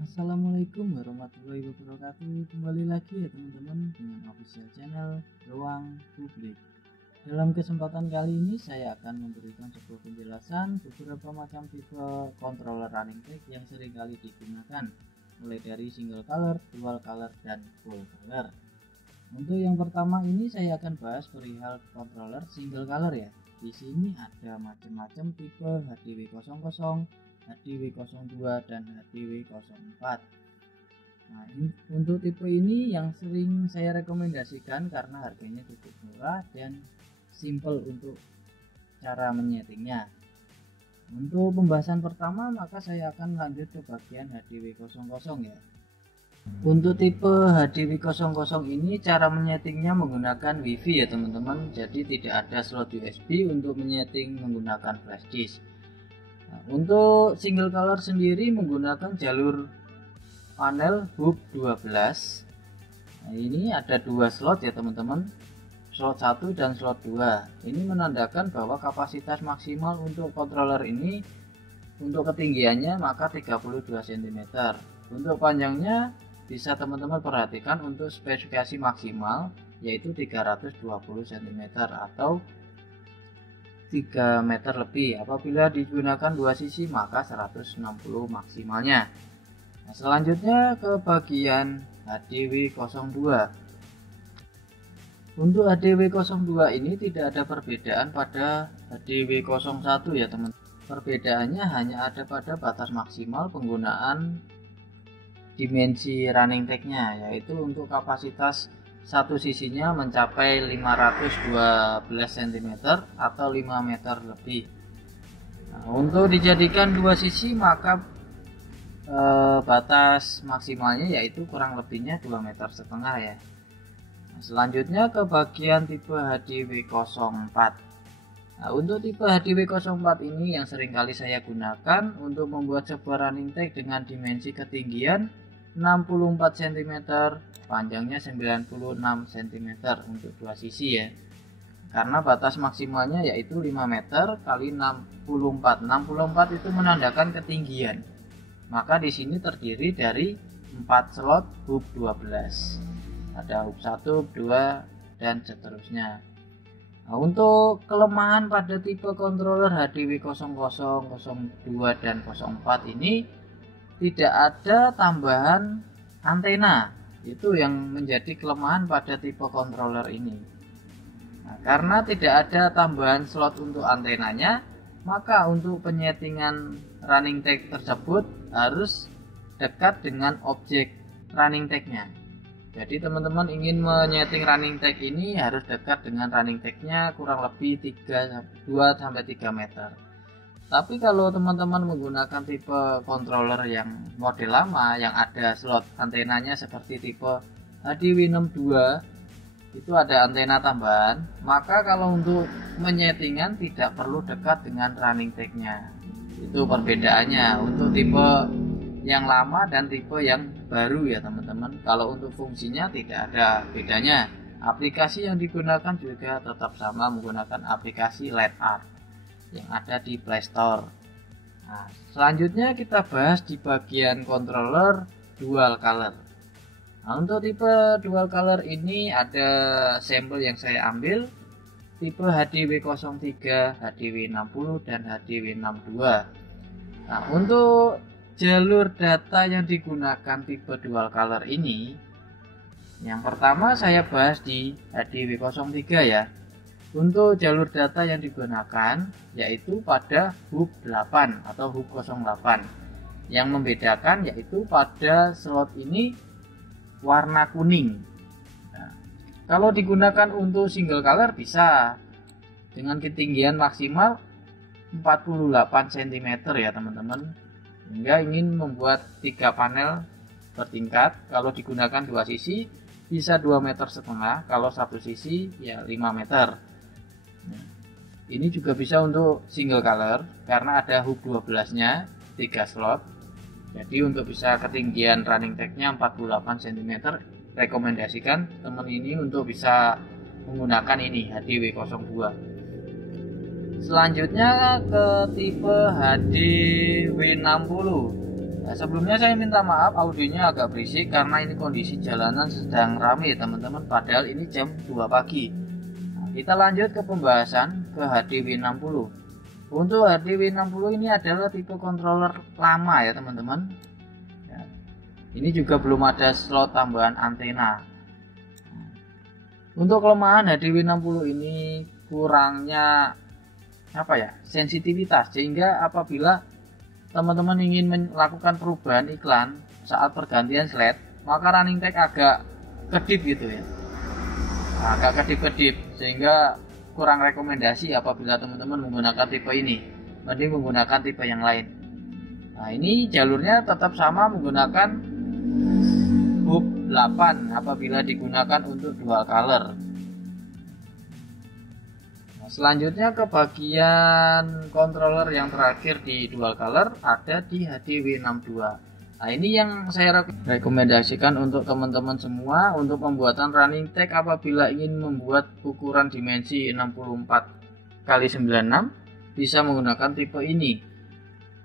Assalamualaikum warahmatullahi wabarakatuh. Kembali lagi ya teman-teman dengan official channel Ruang Publik. Dalam kesempatan kali ini saya akan memberikan sebuah penjelasan beberapa macam tipe controller running tag yang sering kali digunakan, mulai dari single color, dual color, dan full color. Untuk yang pertama ini saya akan bahas perihal controller single color ya. Di sini ada macam-macam tipe HDW00, HDW02 dan HDW04. Nah, untuk tipe ini yang sering saya rekomendasikan karena harganya cukup murah dan simple untuk cara menyetingnya. Untuk pembahasan pertama maka saya akan lanjut ke bagian HDW00 ya. Untuk tipe HDW00 ini cara menyetingnya menggunakan WiFi ya teman-teman. Jadi tidak ada slot USB untuk menyeting menggunakan flash disk. Nah, untuk single color sendiri menggunakan jalur panel hub 12. Nah, ini ada dua slot ya teman-teman, slot 1 dan slot 2. Ini menandakan bahwa kapasitas maksimal untuk controller ini untuk ketinggiannya maka 32 cm. Untuk panjangnya bisa teman-teman perhatikan untuk spesifikasi maksimal yaitu 320 cm atau 3 meter lebih. Apabila digunakan dua sisi maka 160 maksimalnya. Nah, selanjutnya ke bagian HDW02. Untuk HDW02 ini tidak ada perbedaan pada HDW01 ya teman. Perbedaannya hanya ada pada batas maksimal penggunaan dimensi running tag-nya, yaitu untuk kapasitas satu sisinya mencapai 512 cm atau 5 meter lebih. Nah, untuk dijadikan dua sisi maka batas maksimalnya yaitu kurang lebihnya 2,5 meter ya. Nah, selanjutnya ke bagian tipe HDW04. Nah, untuk tipe HDW04 ini yang sering kali saya gunakan untuk membuat sebuah running tag dengan dimensi ketinggian 64 cm, panjangnya 96 cm untuk dua sisi ya. Karena batas maksimalnya yaitu 5 meter kali 64. 64 itu menandakan ketinggian. Maka di sini terdiri dari 4 slot hub 12. Ada hub 1, hub 2 dan seterusnya. Nah, untuk kelemahan pada tipe controller HDW00, 02 dan 04 ini tidak ada tambahan antena. Itu yang menjadi kelemahan pada tipe controller ini. Nah, karena tidak ada tambahan slot untuk antenanya, maka untuk penyetingan running tag tersebut harus dekat dengan objek running tag-nya. Jadi teman-teman ingin menyeting running tag ini harus dekat dengan running tag-nya kurang lebih 2-3 meter. Tapi kalau teman-teman menggunakan tipe controller yang model lama yang ada slot antenanya seperti tipe HDW62 itu ada antena tambahan, maka kalau untuk menyetingan tidak perlu dekat dengan running tag-nya. Itu perbedaannya untuk tipe yang lama dan tipe yang baru ya teman-teman. Kalau untuk fungsinya tidak ada bedanya. Aplikasi yang digunakan juga tetap sama, menggunakan aplikasi LED Art yang ada di Play Store. Nah, selanjutnya kita bahas di bagian controller dual color. Nah, untuk tipe dual color ini ada sampel yang saya ambil tipe HDW03, HDW60 dan HDW62. Nah, untuk jalur data yang digunakan tipe dual color ini, yang pertama saya bahas di HDW03 ya. Untuk jalur data yang digunakan yaitu pada hub 8 atau hub 08. Yang membedakan yaitu pada slot ini warna kuning. Nah, kalau digunakan untuk single color bisa dengan ketinggian maksimal 48 cm ya teman-teman. Hingga ingin membuat 3 panel bertingkat, kalau digunakan dua sisi bisa 2,5 meter, kalau satu sisi ya 5 meter. Nah, ini juga bisa untuk single color karena ada hub 12 nya 3 slot. Jadi untuk bisa ketinggian running tag-nya 48 cm, rekomendasikan teman ini untuk bisa menggunakan ini HDW02. Selanjutnya ke tipe HDW60. Nah, sebelumnya saya minta maaf audionya agak berisik karena ini kondisi jalanan sedang ramai teman-teman, padahal ini jam 2 pagi. Nah, kita lanjut ke pembahasan ke HDW60. Untuk HDW60 ini adalah tipe controller lama ya teman-teman. Ya, ini juga belum ada slot tambahan antena. Untuk kelemahan HDW60 ini kurangnya sensitivitas, sehingga apabila teman-teman ingin melakukan perubahan iklan saat pergantian slide, maka running tag agak kedip gitu ya, agak kedip-kedip, sehingga kurang rekomendasi apabila teman-teman menggunakan tipe ini. Mending menggunakan tipe yang lain. Nah, ini jalurnya tetap sama menggunakan hub 8 apabila digunakan untuk dual color. Selanjutnya ke bagian controller yang terakhir di dual color ada di HDW62. Nah, ini yang saya rekomendasikan untuk teman-teman semua untuk pembuatan running tag apabila ingin membuat ukuran dimensi 64x96 bisa menggunakan tipe ini.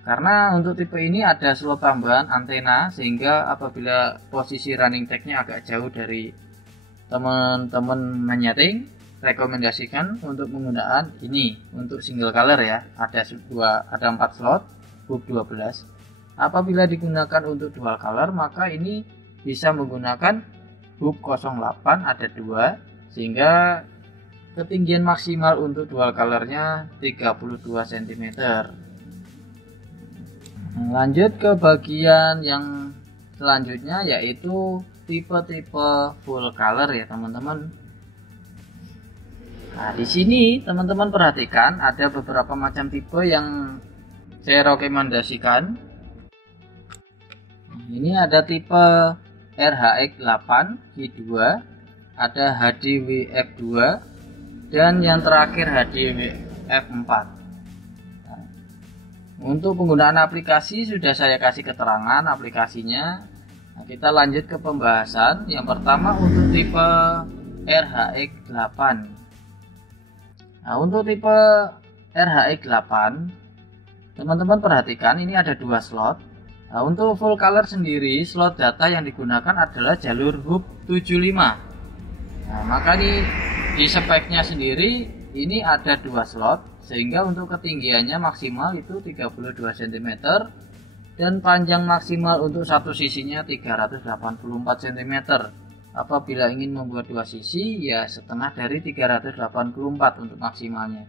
Karena untuk tipe ini ada slot tambahan antena, sehingga apabila posisi running tagnya agak jauh dari teman-teman menyeting, rekomendasikan untuk menggunakan ini untuk single color ya. Ada 4 slot hub 12. Apabila digunakan untuk dual color, maka ini bisa menggunakan hub 08 ada 2, sehingga ketinggian maksimal untuk dual colornya 32 cm. Lanjut ke bagian yang selanjutnya, yaitu tipe-tipe full color ya teman-teman. Nah, di sini teman-teman perhatikan ada beberapa macam tipe yang saya rekomendasikan. Ini ada tipe RHX8 G2, ada HDWF2, dan yang terakhir HDWF4. Nah, untuk penggunaan aplikasi sudah saya kasih keterangan aplikasinya. Nah, kita lanjut ke pembahasan. Yang pertama untuk tipe RHX8. Nah, untuk tipe RHX8 teman-teman perhatikan ini ada 2 slot. Nah, untuk full color sendiri slot data yang digunakan adalah jalur hub 75. Nah, maka di speknya sendiri ini ada 2 slot, sehingga untuk ketinggiannya maksimal itu 32 cm dan panjang maksimal untuk satu sisinya 384 cm. Apabila ingin membuat 2 sisi ya setengah dari 384 untuk maksimalnya.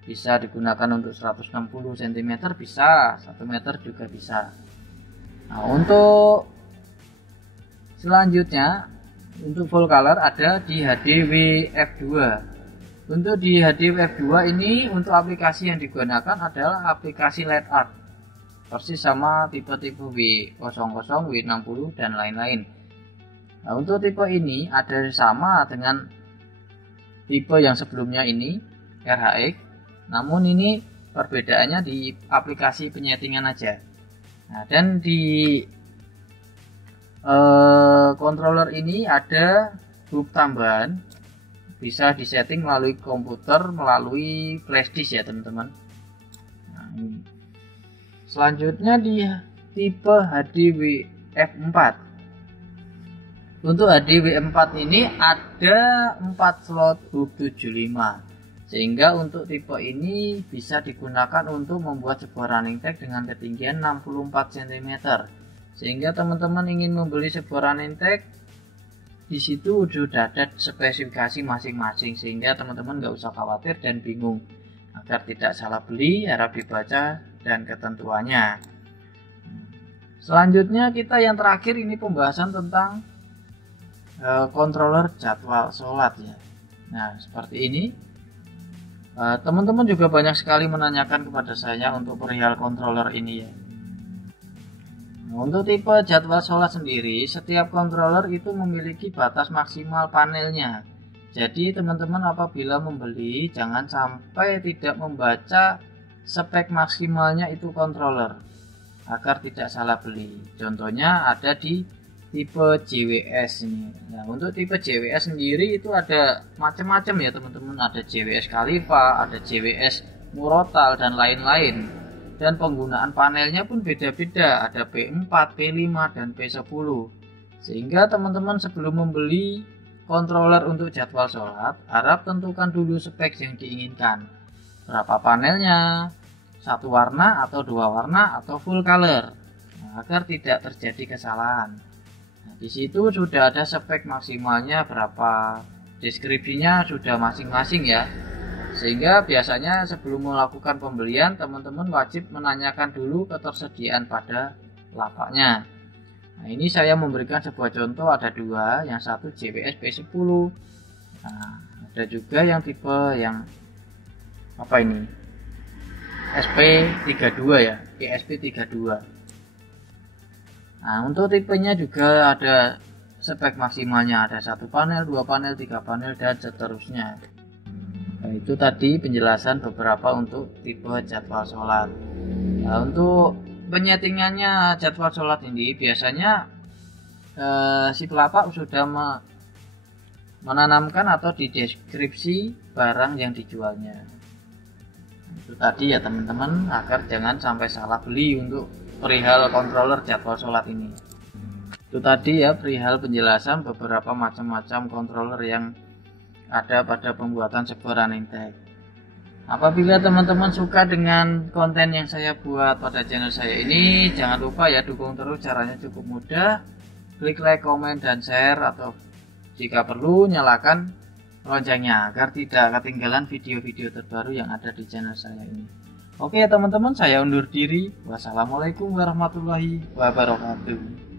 Bisa digunakan untuk 160 cm bisa, 1 meter juga bisa. Nah, untuk selanjutnya untuk full color ada di HDWF2. Untuk di HDWF2 ini untuk aplikasi yang digunakan adalah aplikasi LED art, persis sama tipe-tipe W00, W60 dan lain-lain. Nah, untuk tipe ini ada sama dengan tipe yang sebelumnya ini RHX, namun ini perbedaannya di aplikasi penyetingan aja. Nah, dan di controller ini ada hub tambahan, bisa disetting melalui komputer, melalui flash disk ya teman-teman. Nah, selanjutnya di tipe HDWF4. Untuk HDW4 ini ada 4 slot hub 75, sehingga untuk tipe ini bisa digunakan untuk membuat sebuah running tag dengan ketinggian 64 cm. Sehingga teman-teman ingin membeli sebuah running tag, di situ sudah ada spesifikasi masing-masing, sehingga teman-teman nggak usah khawatir dan bingung. Agar tidak salah beli, harap dibaca dan ketentuannya. Selanjutnya kita yang terakhir ini pembahasan tentang controller jadwal sholat ya. Nah, seperti ini. Teman-teman juga banyak sekali menanyakan kepada saya untuk perihal controller ini ya. Untuk tipe jadwal sholat sendiri, setiap controller itu memiliki batas maksimal panelnya. Jadi teman-teman apabila membeli jangan sampai tidak membaca spek maksimalnya itu controller, agar tidak salah beli. Contohnya ada di tipe JWS ini. Nah, untuk tipe JWS sendiri itu ada macam-macam ya teman-teman. Ada JWS Khalifa, ada JWS Murotal dan lain-lain. dan penggunaan panelnya pun beda-beda, ada P4, P5 dan P10. Sehingga teman-teman sebelum membeli controller untuk jadwal sholat, harap tentukan dulu spek yang diinginkan. Berapa panelnya, satu warna atau dua warna atau full color, agar tidak terjadi kesalahan. Nah, di situ sudah ada spek maksimalnya berapa, deskripsinya sudah masing-masing ya. Sehingga biasanya sebelum melakukan pembelian, teman-teman wajib menanyakan dulu ketersediaan pada lapaknya. Nah, ini saya memberikan sebuah contoh, ada dua, yang satu JBS P10. Nah, ada juga yang tipe yang apa ini? SP32 ya, ESP32. Nah, untuk tipenya juga ada spek maksimalnya, ada satu panel, dua panel, tiga panel dan seterusnya. Nah, itu tadi penjelasan beberapa untuk tipe jadwal sholat. Nah, untuk penyetingannya jadwal sholat ini biasanya si pelapak sudah menanamkan atau di deskripsi barang yang dijualnya. Itu tadi ya teman-teman, agar jangan sampai salah beli untuk perihal controller jadwal sholat ini. Itu tadi ya perihal penjelasan beberapa macam-macam controller yang ada pada pembuatan sebuah running tag. Apabila teman-teman suka dengan konten yang saya buat pada channel saya ini, jangan lupa ya dukung terus, caranya cukup mudah. Klik like, komen, dan share, atau jika perlu nyalakan loncengnya agar tidak ketinggalan video-video terbaru yang ada di channel saya ini. Oke teman-teman, saya undur diri. Wassalamualaikum warahmatullahi wabarakatuh.